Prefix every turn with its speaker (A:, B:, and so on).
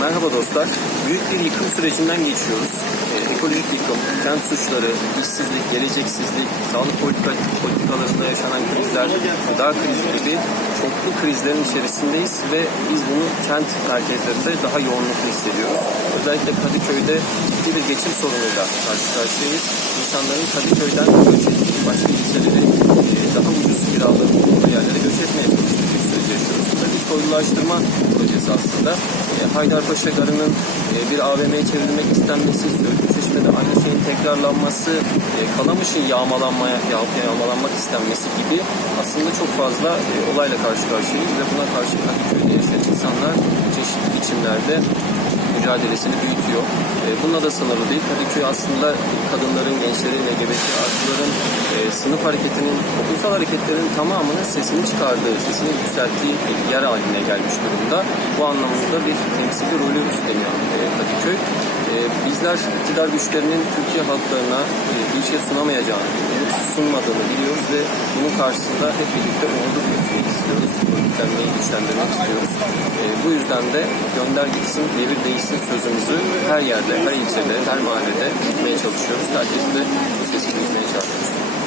A: Merhaba dostlar. Büyük bir yıkım sürecinden geçiyoruz. Ee, ekolojik yıkım, kent suçları, işsizlik, geleceksizlik, sağlık politika- politikalarında yaşanan krizler, gıda krizi gibi çoklu krizlerin içerisindeyiz ve biz bunu kent merkezlerinde daha yoğunlukla hissediyoruz. Özellikle Kadıköy'de ciddi bir geçim sorunuyla karşı karşıyayız. İnsanların Kadıköy'den göç soylulaştırma projesi aslında. E, Haydarpaşa Garı'nın e, bir AVM'ye çevrilmek istenmesi, Söğütlü Çeşme'de aynı şeyin tekrarlanması, e, Kalamış'ın yağmalanmaya, yağ- yağmalanmak istenmesi gibi aslında çok fazla e, olayla karşı karşıyayız ve buna karşı Kadıköy'de yaşayan insanlar çeşitli biçimlerde mücadelesini büyütüyor. E, bununla da sınırlı değil. Kadıköy aslında kadınların, gençlerin, LGBT artıların e, sınıf hareketinin, toplumsal hareketlerin tamamının sesini çıkardığı, sesini yükselttiği bir yer haline gelmiş durumda. Bu anlamda bir temsili rolü üstleniyor e, Kadıköy. Bizler iktidar güçlerinin Türkiye halklarına bir şey sunamayacağını, sunmadığını biliyoruz ve bunun karşısında hep birlikte umudu büyütmek istiyoruz. Örgütlenmeyi güçlendirmek istiyoruz. E, bu yüzden de gönder gitsin, devir değişsin sözümüzü her yerde, her ilçede, her mahallede gitmeye çalışıyoruz. Herkesi de bu sesi duymaya çağırıyoruz.